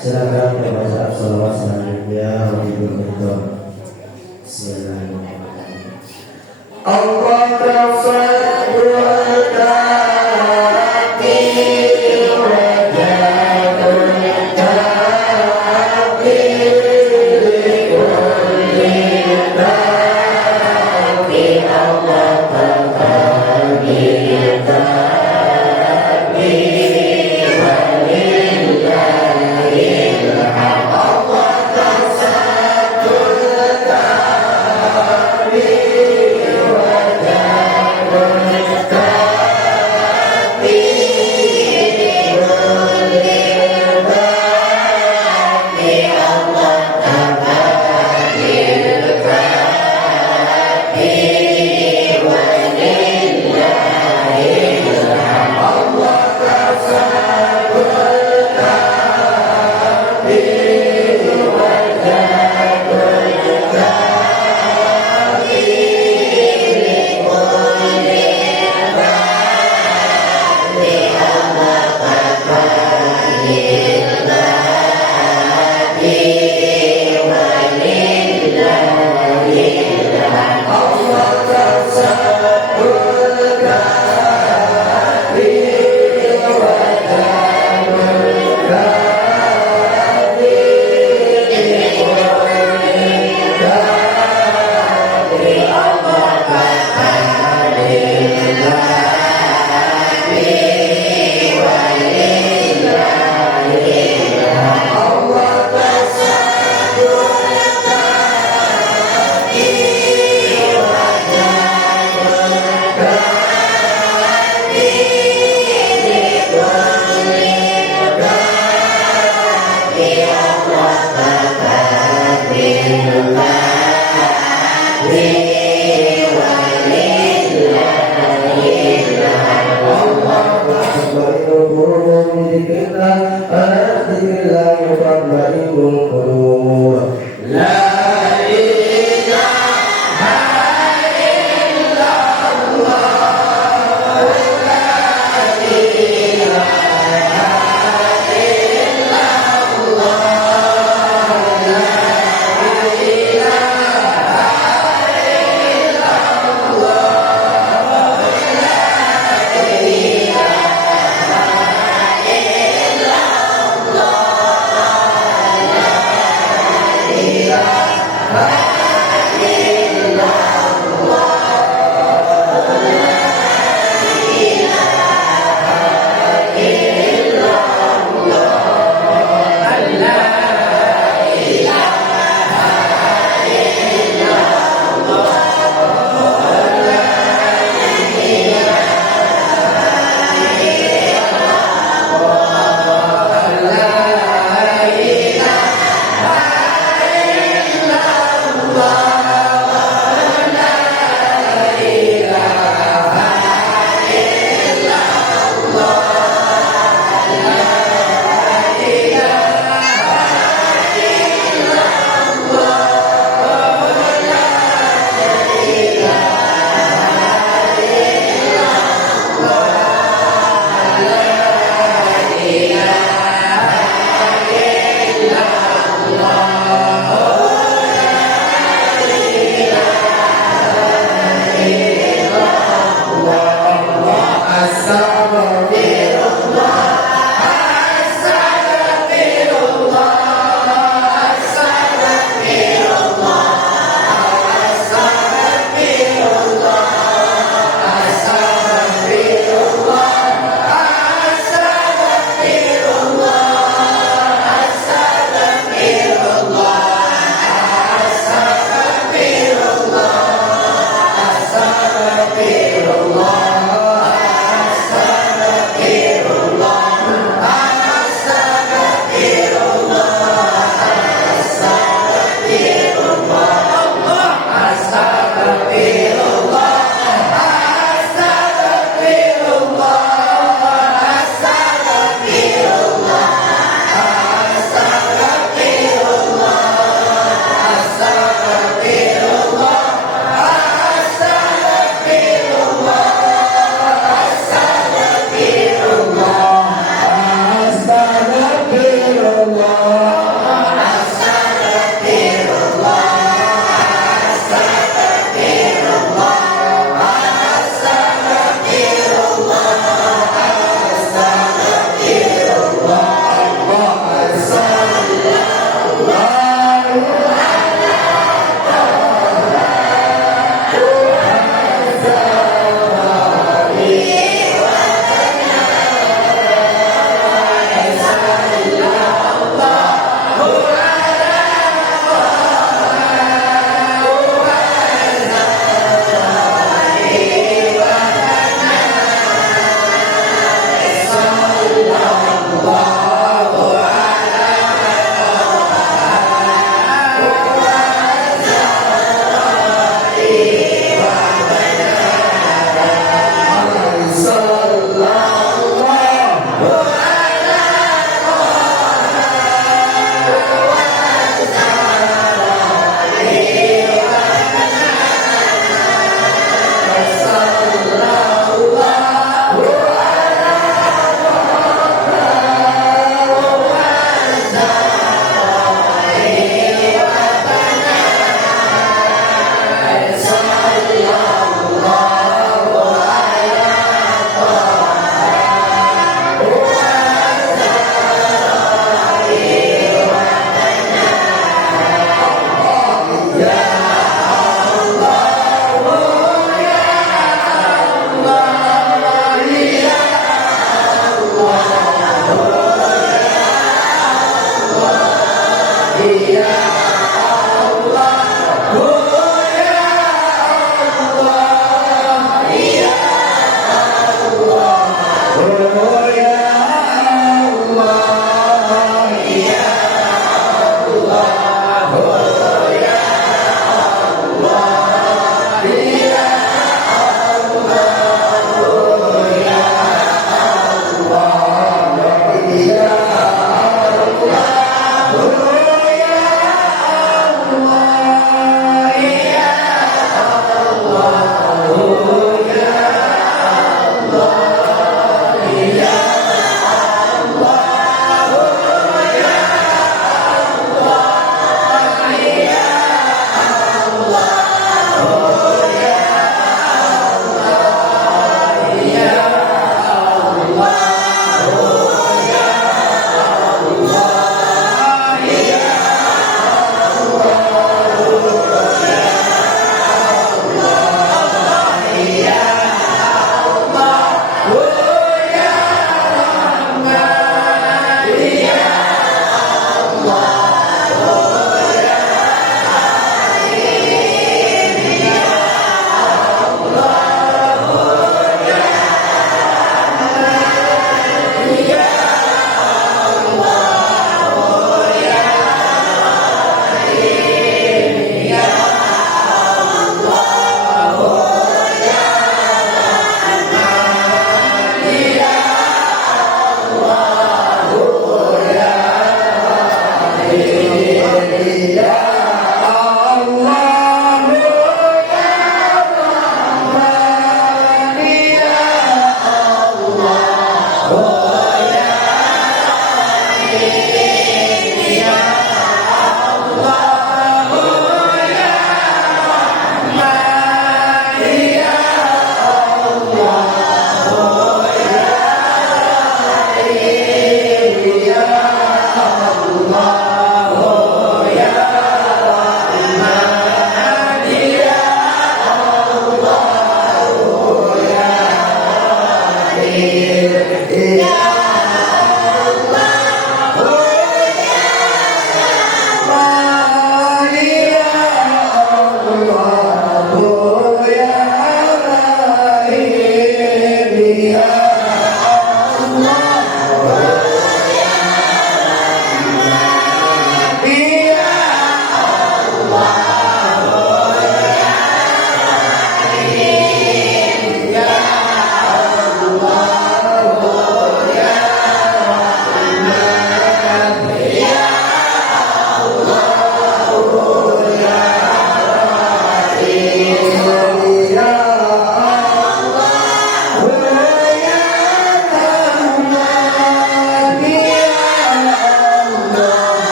Silakan membaca sholawat selanjutnya. Bismillahirrahmanirrahim. Allah Yeah.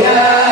Ya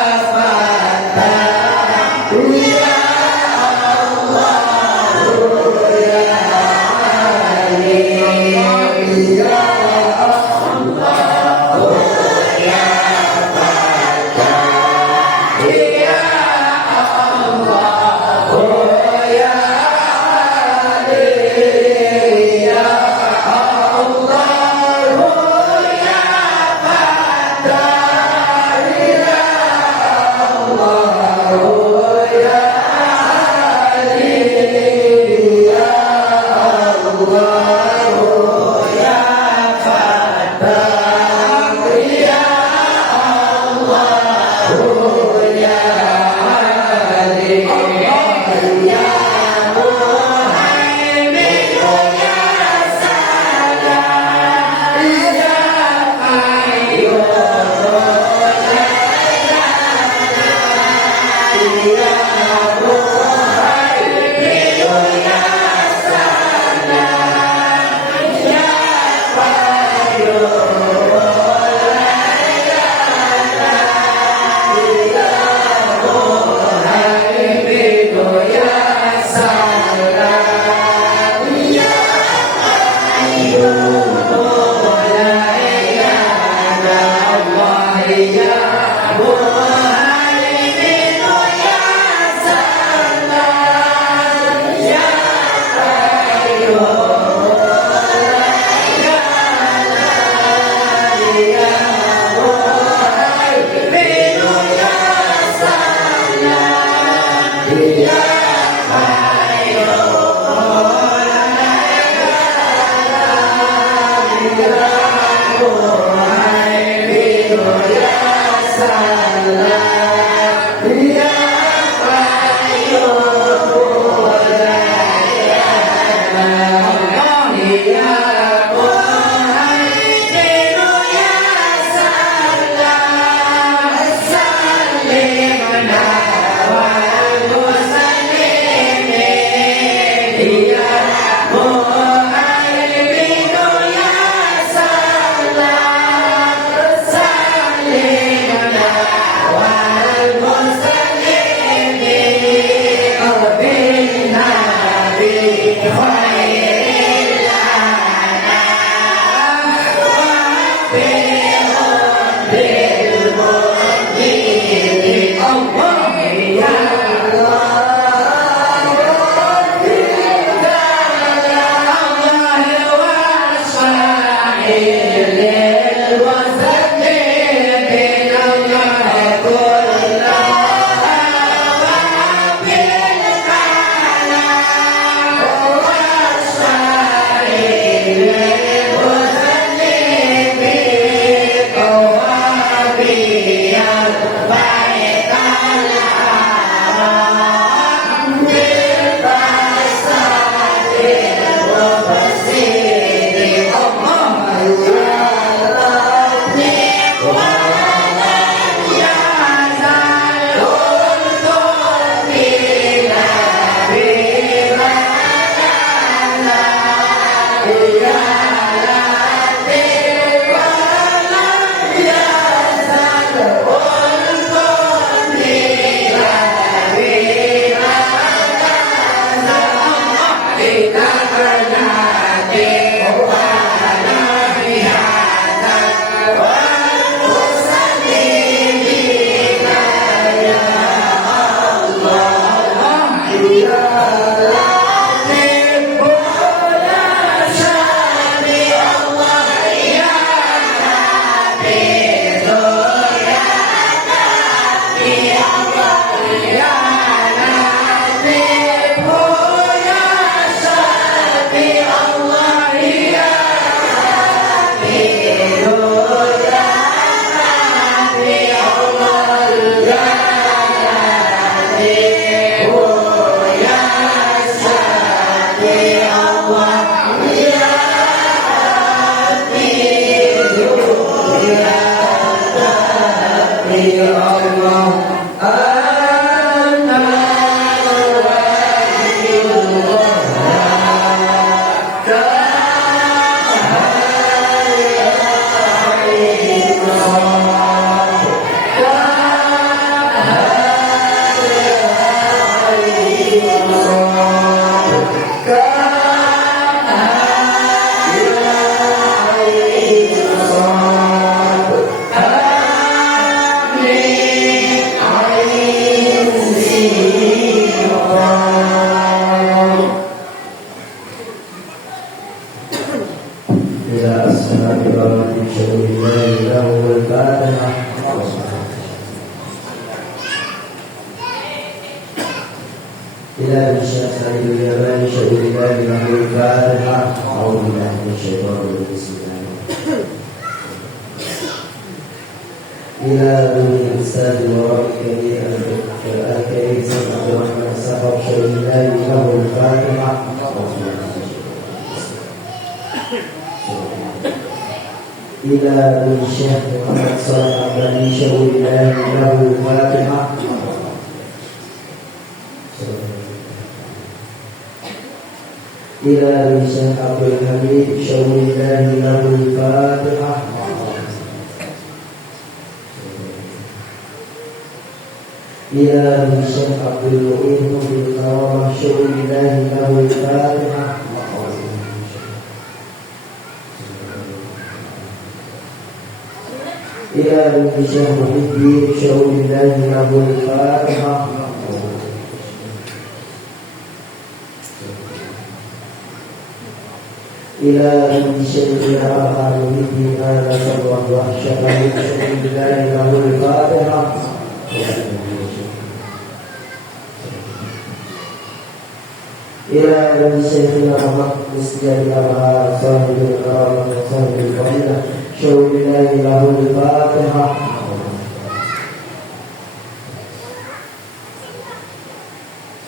إلى أن شيخنا محمد مسجد الأبهار صاحب الكرامة وصاحب الفضيلة شهود الله له الفاتحة.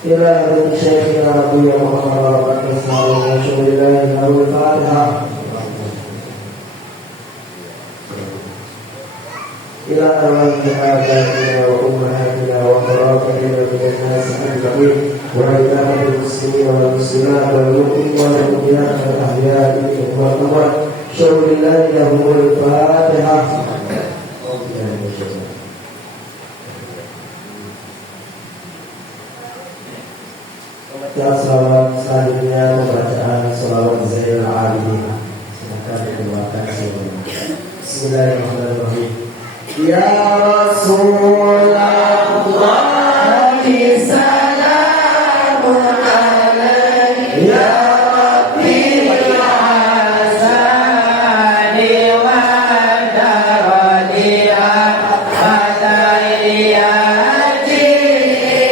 إلى أن شيخنا أبو محمد شهود الله له الفاتحة. إلى أرواحنا وأمهاتنا وقرابتنا من الناس أجمعين وعباد المسلمين والمسلمات والمؤمنين والمؤمنات الأحياء منهم والأموات شهود الله لهم الفاتحة. Salawat selanjutnya pembacaan salawat Zainal Abidin. Silakan dikeluarkan semuanya. Bismillahirrahmanirrahim. Ya Rasulullah salamun alaik ya Rabbi hasani wa darani alayati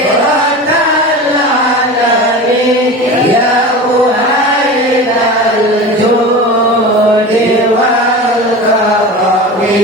ratal alaik ya uhailal judi wal karami.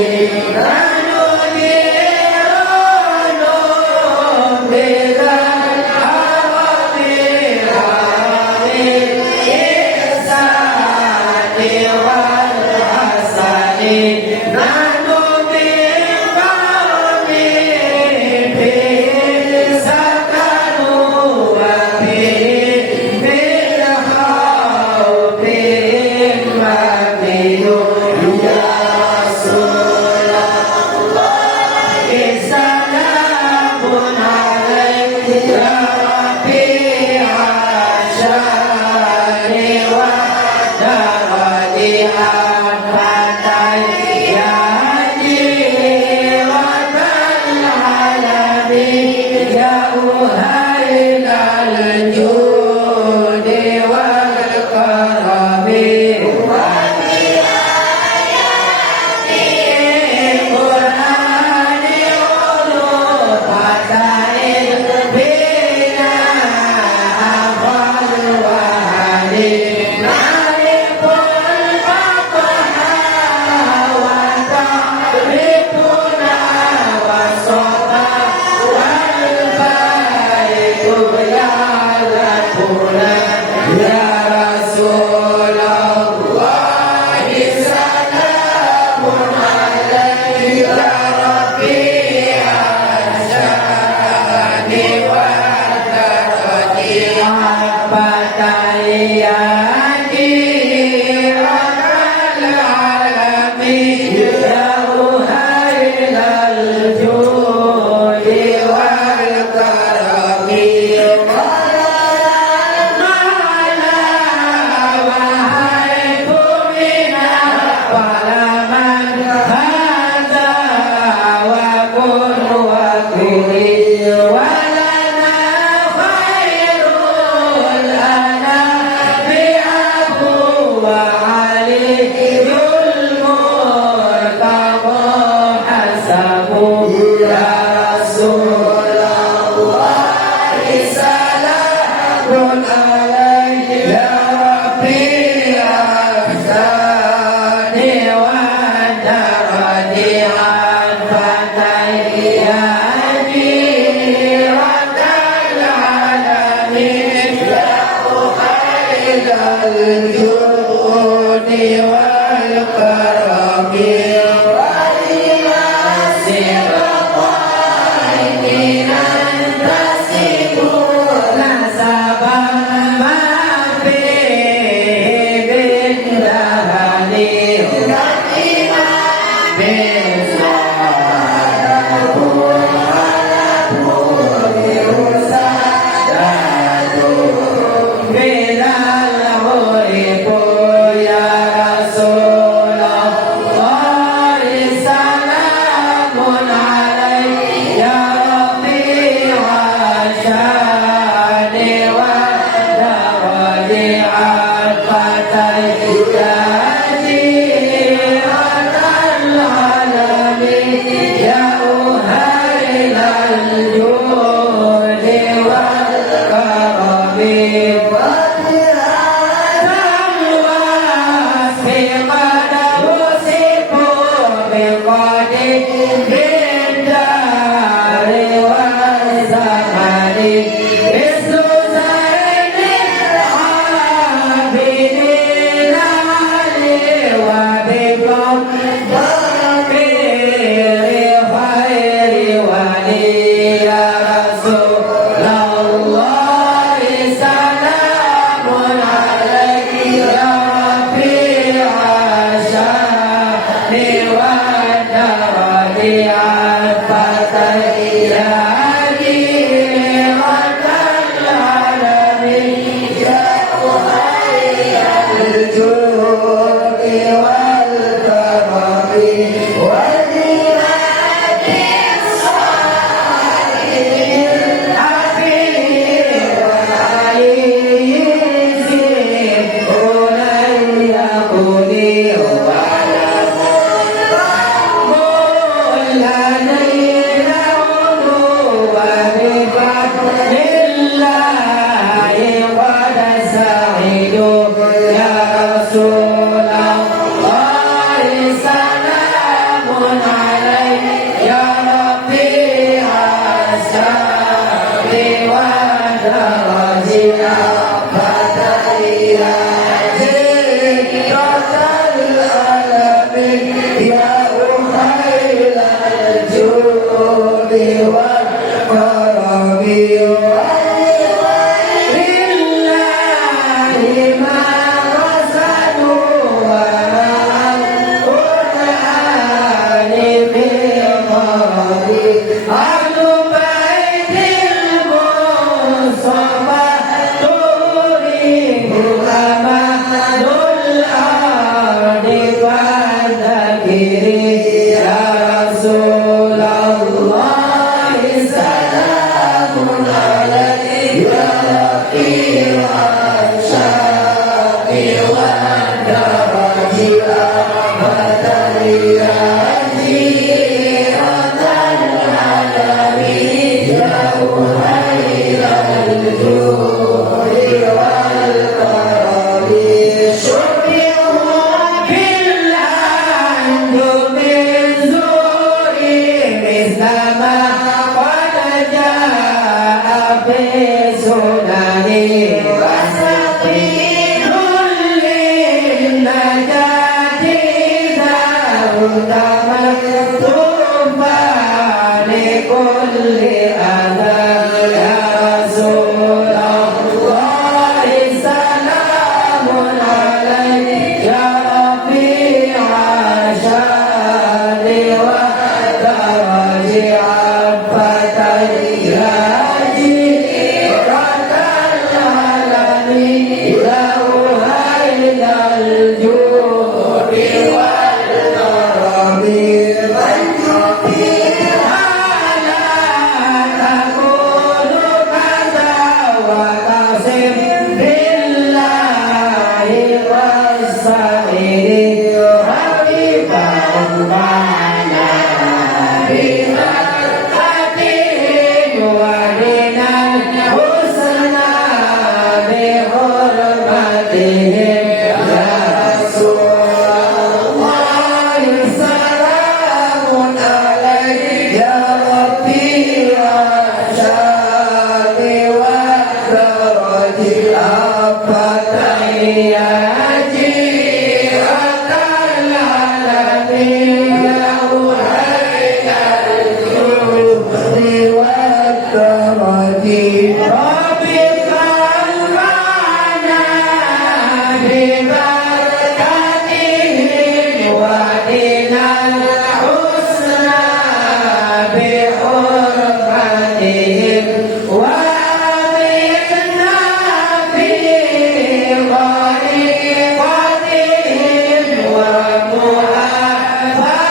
Wa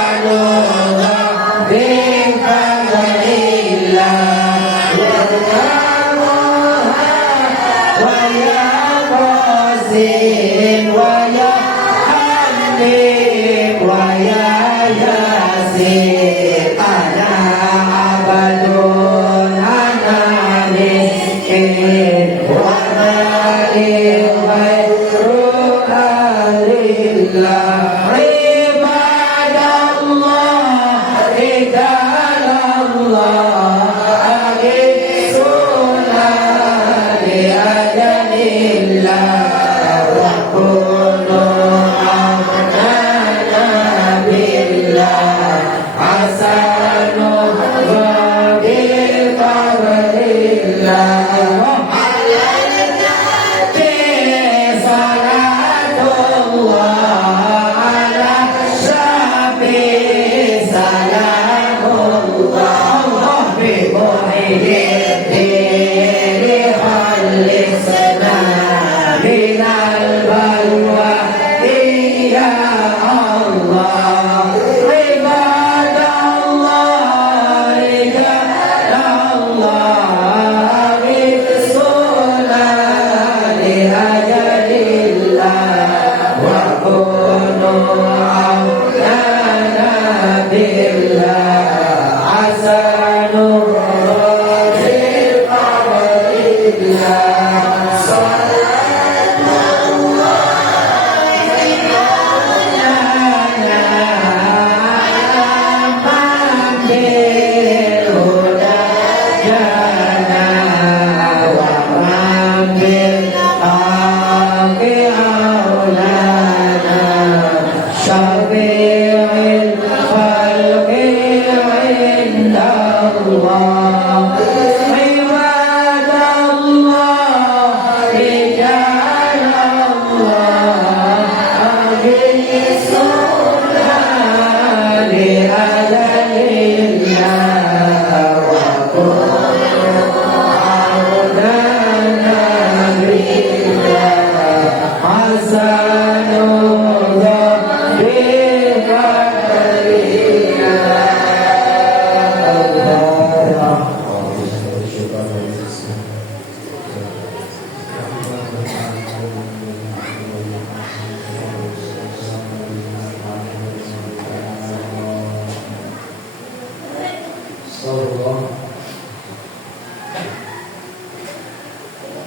Hasanullah bin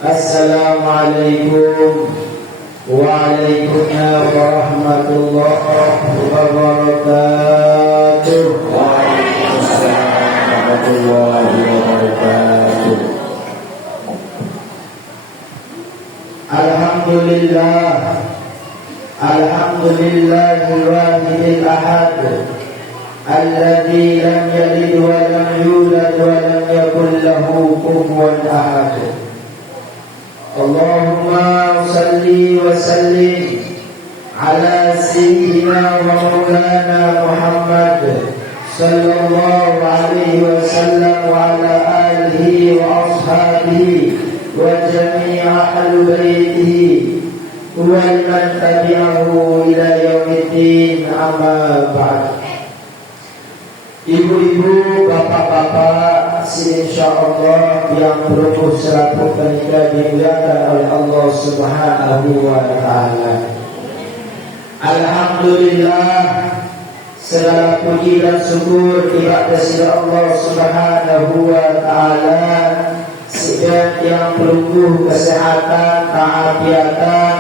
Assalamualaikum Waalaikumsalam warahmatullahi wabarakatuh. Waalaikumsalam warahmatullahi wabarakatuh. Alhamdulillah Alhamdulillahil wahidil ahad alladzi lam yalid wa lam yulad wa lam yakul lahu kufuwan ahad. Allahumma salli wa sallim ala sayyidina wa maulana Muhammad sallallahu alaihi wasallam wa ala alihi wa ashabihi wa jami'i ahli baitihi wa man tabi'ahu ila yaumiddin, amma ba'd. Ibu-ibu, bapak-bapak, insyaallah yang berumur 100 pernikahan dimuliakan oleh Allah Subhanahu wa taala. Alhamdulillah, segala puji dan syukur kepada Allah Subhanahu wa taala yang pelungguh kesehatan, keafiatan,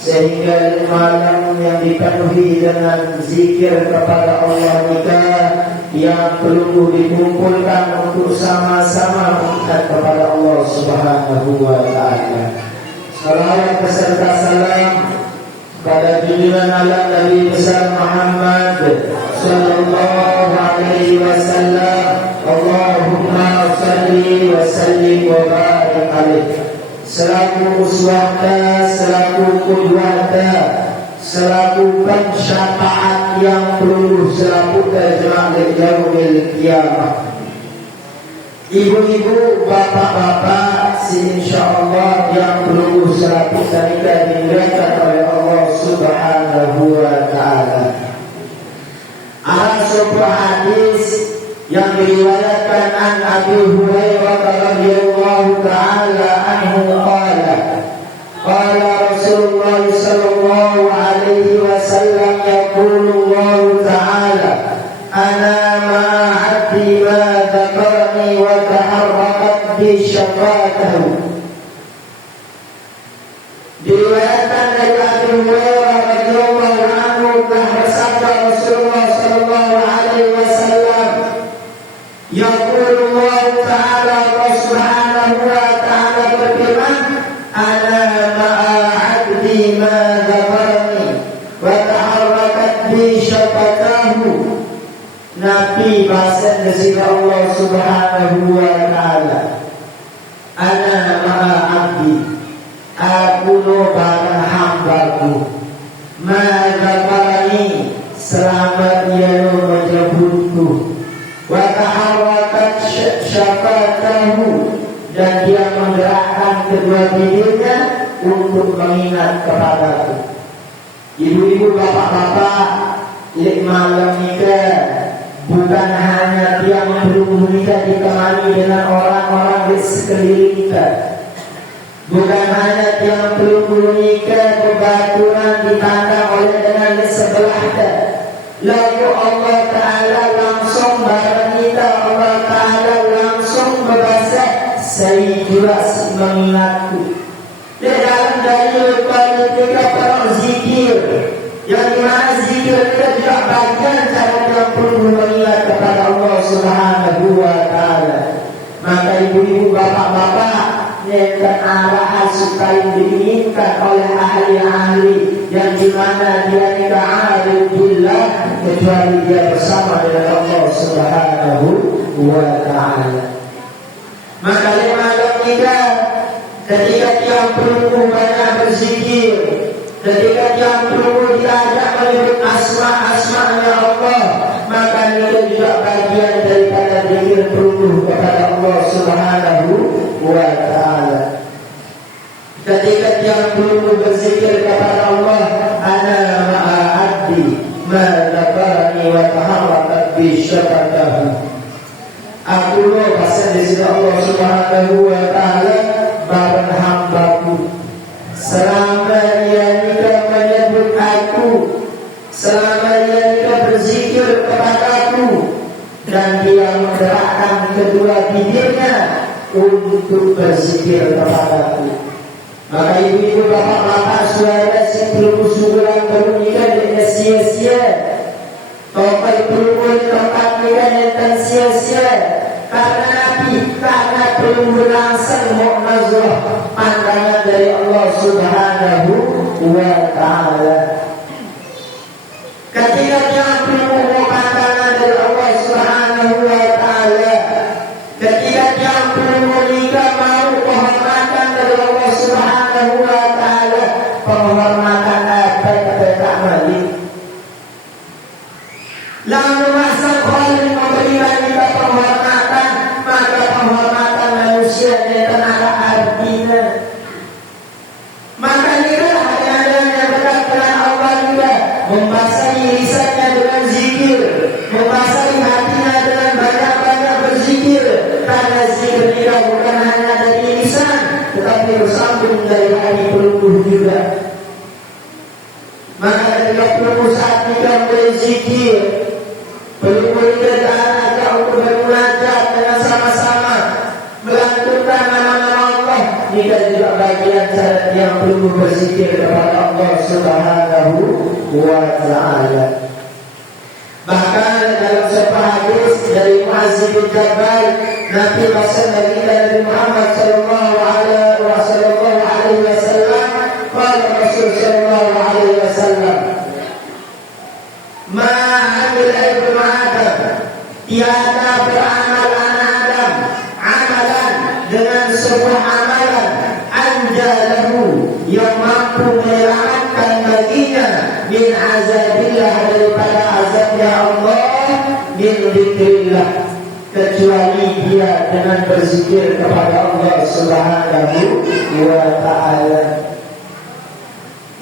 sehingga malam yang dipenuhi dengan zikir kepada Allah kita yang perlu dikumpulkan untuk sama-sama mengingat kepada Allah Subhanahu wa taala. Salawat beserta salam pada junjungan alam Nabi besar Muhammad sallallahu alaihi wasallam. Allahumma salli wa sallim wa barik alaihi. Selaku uswata, selaku qudwata, selaku pensyafaat yang perlu selaku terjemah di yaumil qiyamah. Ibu-ibu, bapak-bapak, insyaallah yang perlu selaku kita dimuliakan oleh Allah Subhanahu wa taala. Ada sebuah hadis yang diriwayatkan an Abi Hurairah radhiyallahu taala anhu qala Rasulullah ما ذكرني وتحركت بي شفاته. Diriwayatkan dari Abu Hurairah radhiyallahu anhu telah bersabda Rasulullah sallallahu alaihi wasallam, yaqulullah ta'ala, Allah subhanahu wa ta'ala berfirman, ana ma'a 'abdi ma dzakarani wa taharrakat bi syafatahu. Nabi bahasa dari Allah subhanahu wa ta'ala, ana ma'a 'abdi, aku no barang hambaku, madzakarani, selama dia no menyebutku, wa taharrakat syafatahu, dan dia menggerakkan kedua bibirnya untuk mengingat kepadaku. Ibu-ibu, bapak-bapak, lek malam nikah bukan hanya dia yang belum menikah ditemani dengan orang-orang di sekeliling kita. Bukan hanya yang belum menikah berbaturan ditanda oleh dengan di sebelahnya. Lalu Allah Ta'ala langsung barang kita, Allah Ta'ala langsung berbahasa, saya juga mengingatku. Di dalam dalil ketika para zikir, yang dimana zikir kita juga bagian cara yang perlu mengingat kepada Allah Subhanahu wa Ta'ala. Maka ibu-ibu, bapak-bapak, yang arahan supaya diinginkan oleh ahli-ahli yang dimana dia tidak alim billah kecuali dia bersama dengan Allah Subhanahu wa Ta'ala. Maka malam kita ketika dia perlu banyak berzikir, ketika dia perlu diajak menyebut asma-asma'nya Allah, maka itu juga bagian daripada zikir perlu kepada Allah Subhanahu wa Ta'ala. Ketika dia perlu berzikir kepada Allah, ana ma'a 'abdi ma dzakarani wa taharrakat bi syafatahu. Aku lo bahasa di sini Allah Subhanahu wa Ta'ala barang hambaku, selama dia tidak menyebut aku, selama dia tidak berzikir kepadaku, dan dia menggerakkan kedua bibirnya untuk berzikir kepadaku. Maka ibu-ibu, bapak-bapak, saudara sebelum syukuran bernikah dengan sia-sia, tokai perlu tempat nikah dengan sia-sia, karena Nabi, karena perlu berlangsung mu'nazah pandangan dari Allah Subhanahu wa Ta'ala. Ketika dia perlu pandangan dari Allah Subhanahu wa Ta'ala, ketika dia perlu menikah mau penghormatan dari Allah Subhanahu wa Ta'ala, penghormatan apa tak malik. Lalu masa kalian memberikan kita penghormatan, maka penghormatan manusia dan ada artinya. Maka inilah hanya dekat dengan Allah juga, membasahi lisannya dengan zikir, membasahi hatinya dengan banyak-banyak berzikir, karena zikir kita bukan hanya dari lisan, tetapi bersambung dari hati peluluh juga. Maka ketika peluluh saat kita berzikir, peluluh kita ajak untuk bermunajat dengan sama-sama, melantunkan nama-nama Allah. Ini juga bagian cara yang perlu berzikir kepada Allah Subhanahu wa Ta'ala. Bahkan dalam sebuah hadis dari Mu'adz bin Jabal, Nabi Nabi Muhammad sallallahu alaihi wasallam, qala Rasul sallallahu alaihi wasallam, ma 'amila ibnu Adam, tiada beramal anak Adam amalan dengan sebuah amalan anjalahu yang mampu menyelamatkan baginya min azabillah, daripada azabnya Allah, min dzikrillah, kecuali dia dengan berzikir kepada Allah Subhanahu wa Ta'ala.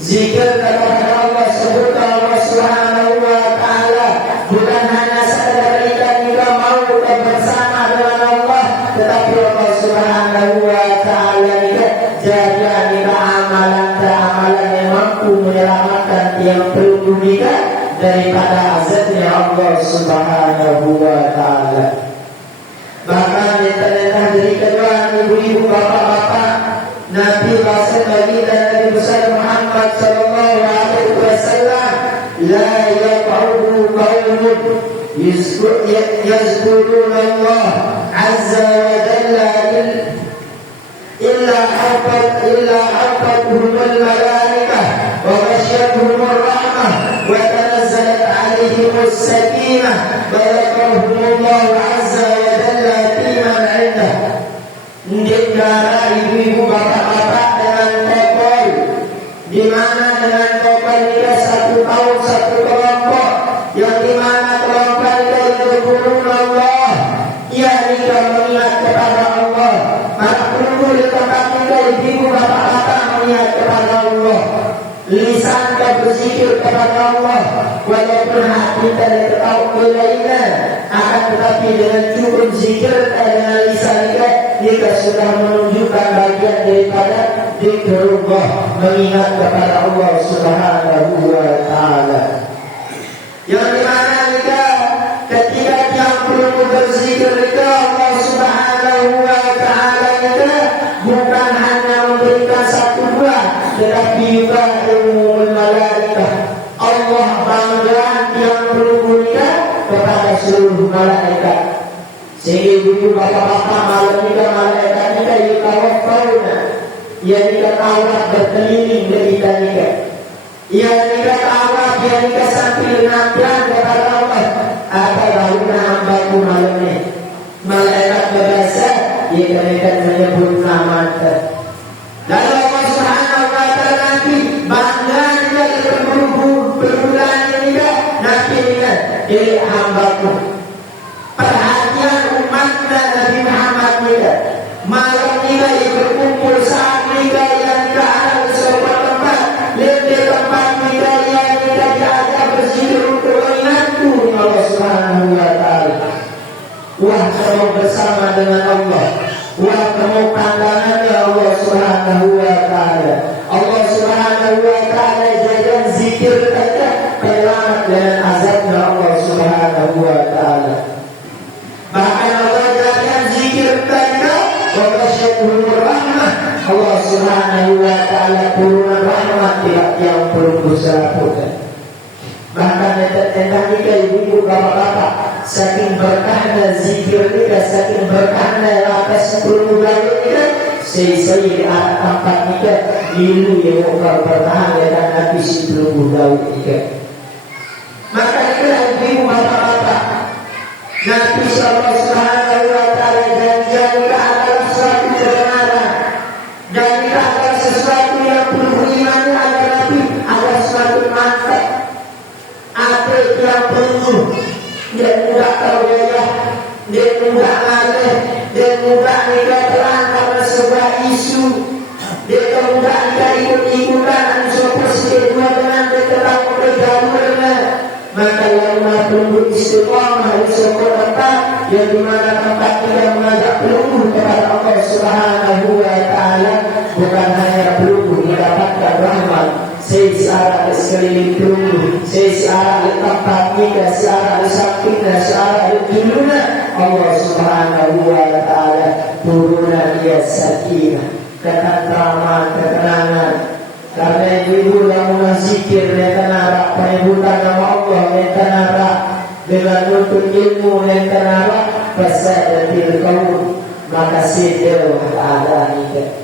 Zikir kepada Allah Subhanahu wa Ta'ala bukan hanya sekadar kita mau bersama dengan Allah, tetapi Allah Subhanahu wa Ta'ala jadi amalan-amalan yang mampu menyelamatkan yang perlu kita daripada azabnya Allah Subhanahu wa Ta'ala. يذكرون الله عز وجل إلا حفتهم الملائكة وغشيتهم الرحمة وتنزلت عليهم السكينة وذكرهم الله عز وجل في من عنده. Negara ibu-ibu bapak-bapak dengan tokol, di mana dengan tokol dia satu tahun satu kelompok, yang di mana kelompok itu turun Allah, ia nikah mengingat kepada Allah. Para peluru di tempat kita ibu-ibu bapak-bapak mengingat kepada Allah. Lisan dan berzikir kepada Allah, walaupun hati tidak tahu lainnya, akan tetapi dengan cukup zikir dengan lisan kita sudah menunjukkan bagian daripada zikrullah, mengingat kepada Allah Subhanahu wa taala. Yang dimana kita ketika yang perlu berzikir kepada Allah Subhanahu wa taala kita bukan hanya memberikan satu buah, tetapi juga ilmu malaikah. Allah banggaan yang perlu kita kepada seluruh malaikat. Sehingga ibu bapak-bapak malam kita malaikat kita yutawaffauna, yang kita tawaf berkeliling dari kita. Yang kita tawaf, yang kita sambil nantian kepada Allah. Apa lalu hambaku malam ini? Malaikat berasa, ia mereka menyebut nama. Lalu Allah Subhanahu wa taala nanti bangga juga berbulan ini nanti ingat hambaku. Perhatian umat Nabi Muhammad kita malam kita berkumpul saat kita yang tidak ada di sebuah tempat, lebih tempat kita yang kita diajak berzikir untuk mengingatku Allah Subhanahu wa taala. Wah, kamu bersama dengan Allah. Wah, kamu pandangannya Allah Subhanahu wa taala. Allah Subhanahu wa taala jadikan zikir kita selamat dengan azabnya Allah Subhanahu wa taala. Bahkan Allah jadikan zikir kita wabasyatul rahmah. Allah Subhanahu wa taala turunan rahmat tidak yang perlu disebutkan. Bahkan tentang kita ibu bapak-bapak, saking berkahnya zikir kita, saking berkahnya atas 10 bulan kita, saya di arah tempat kita ilu yang mau bertahan dan habis 10 bulan kita. Maka kita ibu bapak-bapak, Nabi Sallallahu Alaihi Wasallam janjikan adalah suatu kebenaran, janjikan adalah sesuatu yang perlu iman agar Nabi ada suatu manfaat. Apa yang perlu dia mudah tergoyah, dia mudah ngalir, dia mudah tidak terang karena sebuah isu, dia mudah tidak ikut-ikutan unsur persetujuan dengan diterang oleh jalurnya. Maka yang perlu istiqamah di sebuah tempat yang dimana tempat kita mengajak peluru kepada Allah Subhanahu wa taala, bukan hanya peluru mendapatkan rahmat, secara sekeliling peluru, secara tempat kita, secara sakitnya, secara dunia Allah Subhanahu wa taala turunkan dia sakinah, ketentraman, ketenangan. Karena ibu yang zikir dengan arah penyebutan nama Allah yang tenara dengan nuntut ilmu yang tenara fasadatil qaum, maka sidil keadaan kita.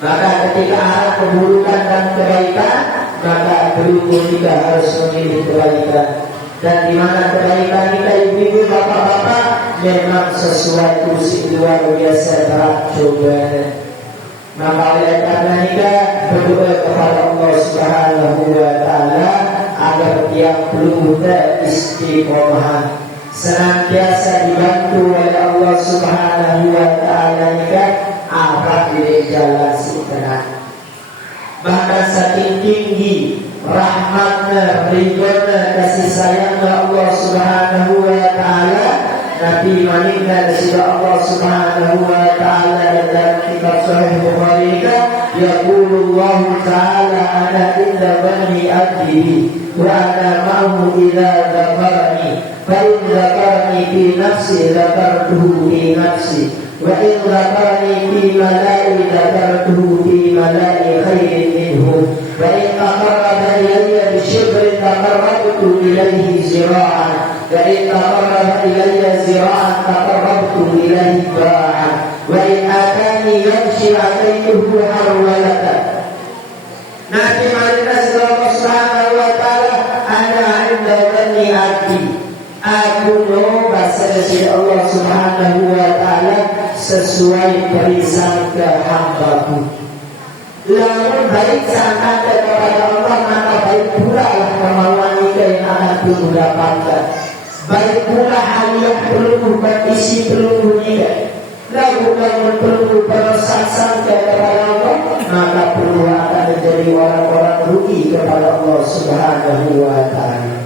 Maka ketika arah keburukan dan kebaikan, maka berhubung kita harus memilih kebaikan. Dan di mana kebaikan kita ibu-ibu bapak-bapak memang sesuatu luar biasa berat cobaan. Maka oleh karena kita berdoa kepada Allah Subhanahu wa taala agar tiap peluru istiqomah senantiasa dibantu oleh Allah Subhanahu wa taala kita arah di jalan seterang. Bahkan saking tinggi rahmatnya, ridhonya, kasih sayangnya Allah Subhanahu wa taala, Nabi manikna kepada Allah Subhanahu wa taala dalam kitab Sahih Bukhari, yaqulullah ta'ala ana inda bani abdi wa ana ma'hu idza dzakarani fa in dzakarani fi nafsi dzakartuhu fi nafsi wa in dzakarani fi mala'i dzakartuhu fi mala'i khairin minhu wa in taqarraba ilayya bi shibrin taqarrabtu ilayhi zira'an wa in taqarraba ilayya zira'an taqarrabtu ilayhi ba'an wa in atani yamshi ataituhu harwalatan. Nabi Muhammad sallallahu wa ta'ala ana 'inda dhanni 'abdi. Aku mau bahasa dari Allah Subhanahu wa ta'ala sesuai perisangka hambaku. Lalu baik sangka kepada Allah, maka baik pula lah kemauan yang akan aku dapatkan. Baik pula hadiah peluru berisi peluru ini. Lalu kamu perlu bersangka kepada Allah, maka perlu akan menjadi orang-orang rugi kepada Allah Subhanahu wa ta'ala.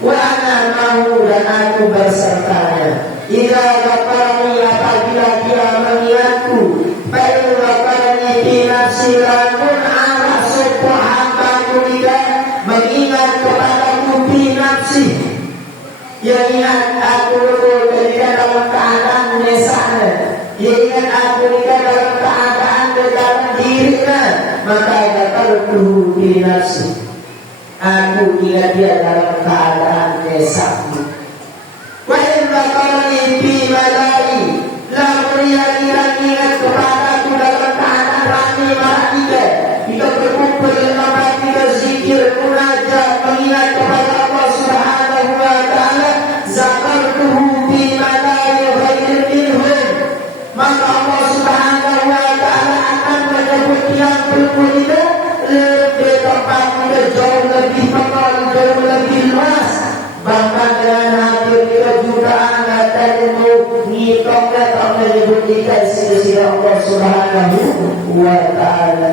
Wa ana mau dan aku bersertanya. Ila ghafarani apabila dia mengingatku, baik ghafarani fi nafsi lamun ala sopo hambaku tidak mengingat kepadaku fi nafsi. Yang ingat aku ketika dalam keadaan menyesal, yang ingat aku ketika dalam keadaan dalam dirinya, maka ghafartuhu fi nafsi. Aku ingat dia dalam keadaan menyesal. Wa in ghafarani fi malai, lamun dia ingat kepadaku dalam keadaan ramai malaikat, kita berkumpul dalam hati berzikir, munajat, mengingat kepada Allah Subhanahu wa ta'ala, zakartuhu fi malai ghairil minhum, maka Allah Subhanahu wa ta'ala akan menyebut yang berbeda lebih tempat jauh lebih penol, jauh lebih luas. Bahkan dengan hadir kejutaan dan untuk ngitongnya tak menyebut kita sisi Allah Subhanahu wa ta'ala.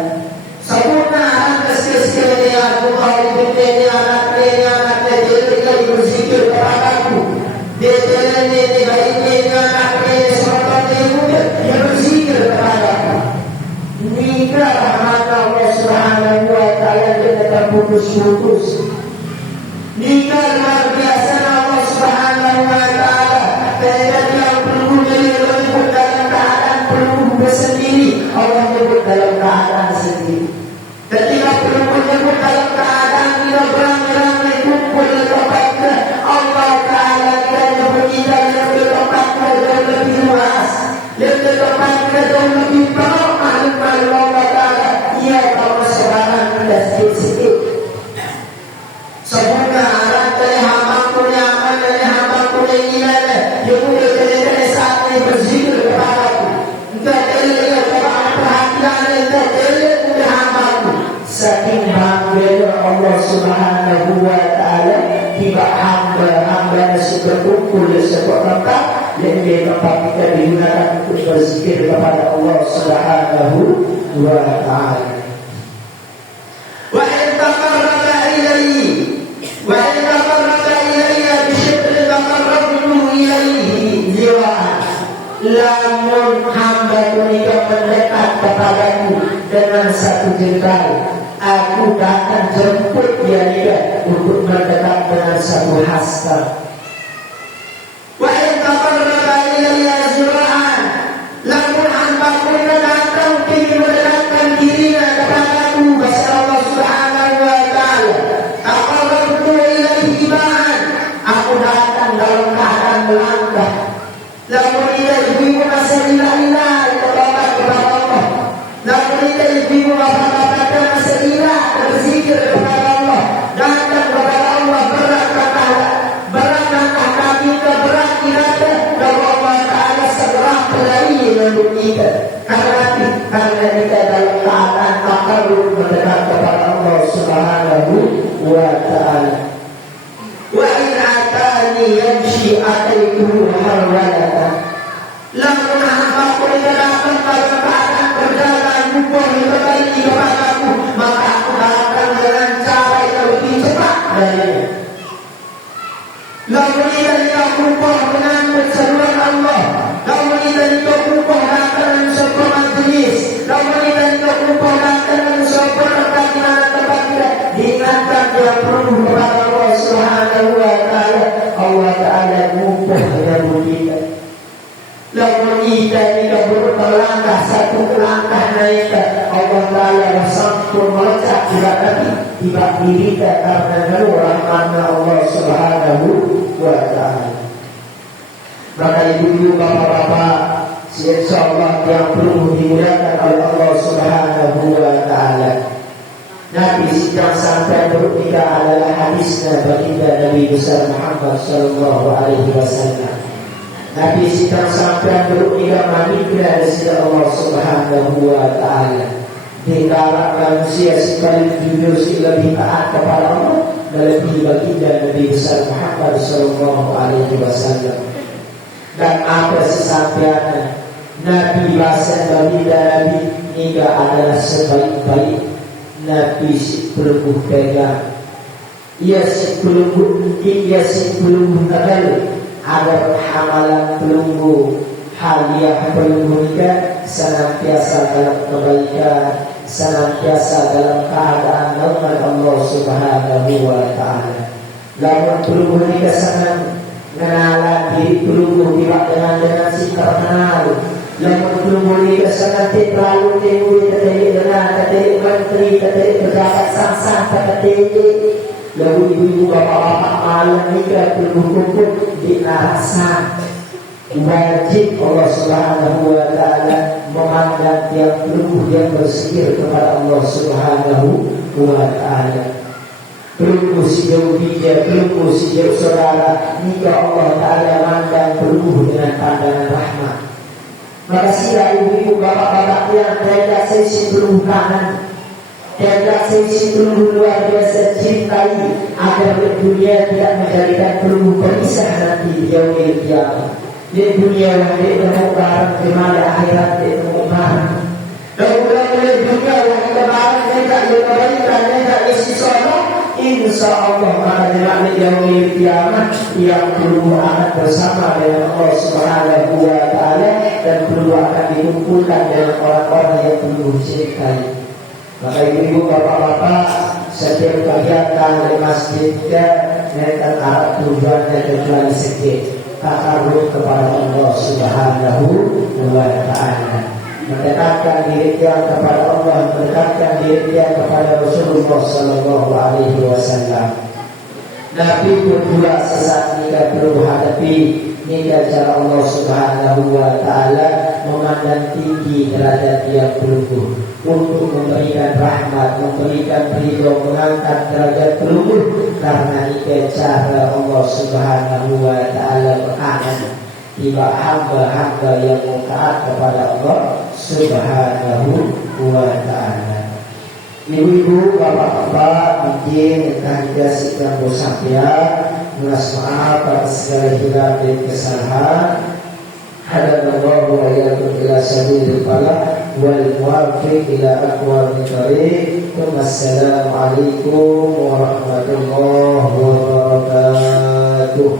Sempurna atas kesekalian aku kau ini anak-anak jadi berzikir kepadaku. Dia jalan ini baik ini anak-anak seperti ibu dia berzikir kepadaku. Nikah rahmat Allah Subhanahu wa ta'ala dia terputus-putus. Nikah luar biasa Allah Subhanahu wa ta'ala. Ketika dia perlu menyebut dalam keadaan perlu bersendiri, Allah menyebut dalam keadaan sendiri. Ketika perlu menyebut dalam keadaan kita beramai-ramai kumpul di tempatnya, Allah ta'ala kita menyebut kita lebih tempatnya jauh lebih luas, lebih tempatnya jauh lebih penuh makhluk-makhluk Allah ta'ala. Ia tahu sebarang kita sedikit-sedikit. Sempurna arah dari hamba-Ku yang aman dari hamba-Ku yang iman, yang boleh dari saat ini berzikir kepadaku. Engkau telah kepada perhatian, engkau telah kepada hamba-Ku. Saking bangga Allah Subhanahu wa ta'ala, tiba hamba-hamba yang berkumpul di sebuah tempat, yang dia tempat kita digunakan untuk berzikir kepada Allah Subhanahu wa ta'ala. Wa in taqarraba ilayhi wa in taqarraba ilayya bi syibrin taqarrabtu ilayhi zira'an. Lamun hamba itu mendekat kepadaku dengan satu jengkal, aku akan jemput dia juga untuk mendekat dengan satu hasta. Wa in taqarraba ilayya zira'an, lamun hamba itu datang ingin mendekatkan dirinya kepadaku, bahasa Allah Subhanahu wa ta'ala, taqarrabtu ilayhi ba'an, aku datang dalam keadaan melangkah. Lamun ibu masih ilah-ilah kepada Allah, lamun ibu bapak-bapak masih ilah berzikir kepada Allah, datang kepada Allah berat langkah kaki ke berat kita, kalau Allah ta'ala segera pelari untuk kita. Karena kita dalam keadaan takarrub mendekat kepada Allah Subhanahu wa ta'ala. Wa in atani yamshi ataituhu harwalatan. Lamun hamba-Ku datang dalam keadaan berjalan bukan kembali kepadaku, maka aku datang dengan cara yang lebih cepat darinya. Lamun kita kumpul dengan perseruan Allah, lamun kita kumpul datang sebuah majlis, lamun kita kumpul datang sebuah tempat kita diingatkan dia perlu kepada Allah Subhanahu wa ta'ala. Allah ta'ala kumpul dengan kita. Lalu kita tidak berlangkah satu langkah naik Allah Ta'ala sampun melacak juga Nabi tiba diri karena rahmatnya Allah Subhanahu wa Ta'ala. Maka ibu-ibu, bapak-bapak, insyaallah yang perlu dimuliakan oleh Allah Subhanahu wa Ta'ala, Nabi sedang sampai bernikah adalah hadisnya baginda Nabi besar Muhammad sallallahu alaihi wasallam. Nabi sedang sampai bernikah manikah dari Allah Subhanahu wa Ta'ala. Di antara manusia sekali jujur lebih taat kepada Allah melebihi baginda Nabi besar Muhammad sallallahu alaihi wasallam. Dan apa sesampainya Nabi bahasa baginda Nabi nikah adalah sebaik-baik Nabi si pelumbuh pegang. Ia si pelumbuh ia si pelumbuh tegal agar hamalan pelumbuh hadiah pelumbuh nikah senantiasa dalam kebaikan, senantiasa dalam keadaan rahmat Allah Subhanahu wa Ta'ala. Lamun pelumbuh nikah sangat mengenal diri pelumbuh tidak dengan sikap kenal. Lamun pelumbuh nikah sangat terlalu tinggi terjadi dengan terjadi menteri terjadi pejabat sang-sang terjadi. Lalu ibu-ibu bapak-bapak malam nikah pelumbuh pun dirasa wajib Allah Subhanahu wa Ta'ala memandang tiap pelumbuh yang berzikir kepada Allah Subhanahu wa Ta'ala. Pelumbuh sejauh bijak, pelumbuh sejauh saudara, nikah Allah Ta'ala mandang pelumbuh dengan pandangan rahmat. Maka sila ibu-ibu bapak-bapak yang tidak sesi pelumbuh kanan, tidak sesi pelumbuh luar biasa cintai agar dunia tidak menjadikan pelumbuh perisah nanti di yaumil qiyamah. Di dunia yang ditemu barang kemana akhirat ditemu barang. Dan mulai dunia yang kemarin tidak diberikan tidak isi sholat, insya Allah pada hari yaumil qiyamah yang pelumbuh akan bersama dengan Allah Subhanahu wa Ta'ala dan pelumbuh akan dikumpulkan dengan orang-orang yang pelumbuh cintai. Maka ibu-ibu bapak-bapak setiap kegiatan di masjidnya mereka arah tujuannya kecuali sedikit takarruf kepada Allah Subhanahu wa Ta'ala, mendekatkan diri dia kepada Allah, mendekatkan diri dia kepada Rasulullah sallallahu alaihi wasallam. Nabi pun juga sesaat nikah perlu hadapi nikah cara Allah Subhanahu wa Ta'ala memandang tinggi derajat yang pelumbuh untuk memberikan rahmat, memberikan ridho, mengangkat derajat pelumbuh karena nikah cara Allah Subhanahu wa Ta'ala berkanan tiba hamba-hamba yang taat kepada Allah Subhanahu wa Ta'ala. Ibu-ibu, bapak-bapak, mungkin akan dikasihkan bersahaja, melas maaf atas segala hilaf dan kesalahan. Hadanallahu wa iyyakum ila sabilil falah wal muwaffiq ila aqwamit thariq. Wassalamualaikum warahmatullahi wabarakatuh.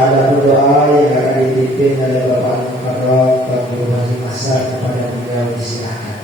Ada doa yang akan dipimpin oleh Bapak Mukarram Pak Guru Haji Masar kepada beliau, disilakan.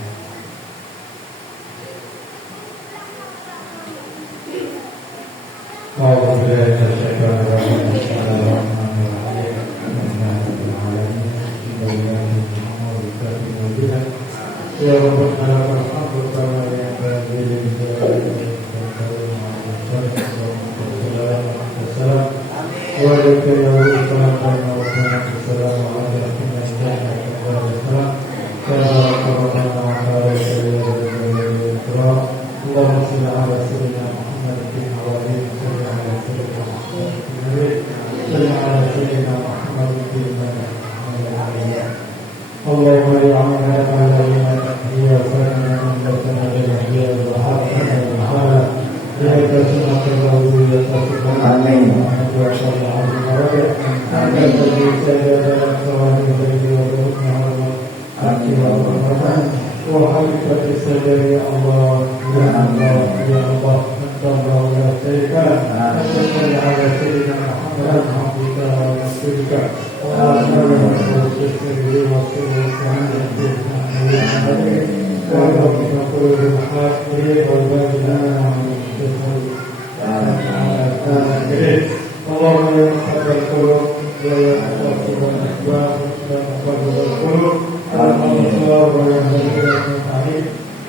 اللهم يا مقلب القلوب ويا مقلب الأحباب ويا مقلب القلوب اللهم صل ويا هدينا المستعين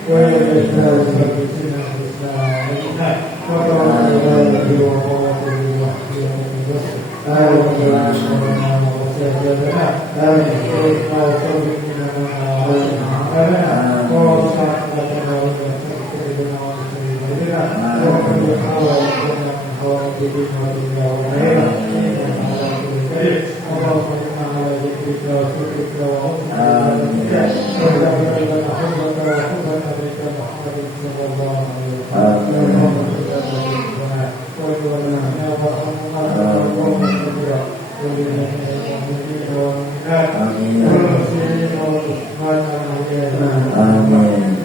ويا الإسلام والمسلمين والإسلام وقال لا يجوز وقوة إلا بالله آمين وسجدنا آمين وتوفقنا آمين وصحبتنا وسجدنا وسجدنا وكل حوائجنا من حوائج الدنيا والدنيا والآخرة اللهم إنا على ذكرك وشكرك وحسن عبادتك وجعل لنا حبك وحب نبيك محمد صلى الله عليه وسلم اللهم صل وسلم وارحمنا وارحمنا وللمؤمنين والمؤمنات والمسلمين والمسلمات آمين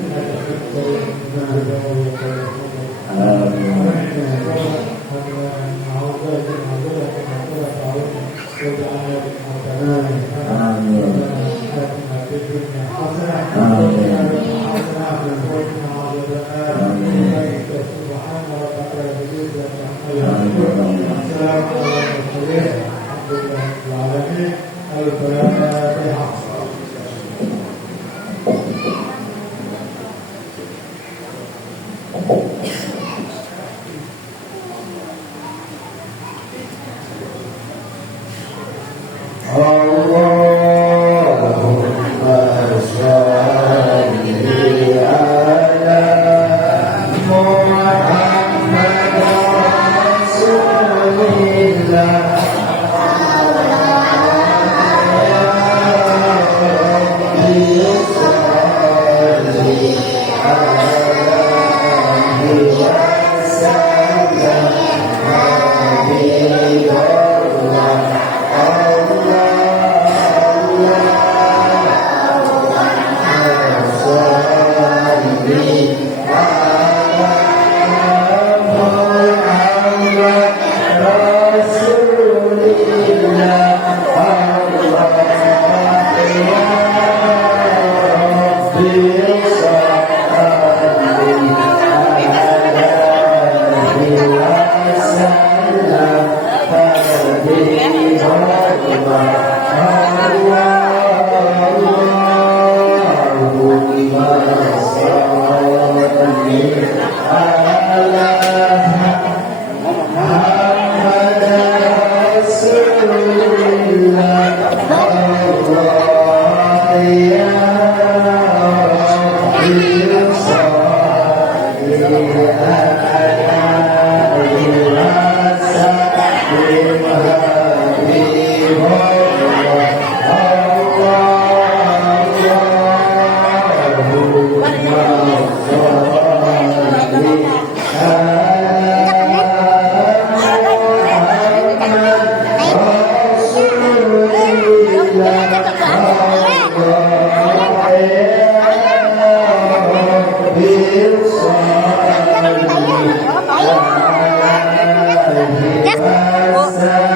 Terima kasih.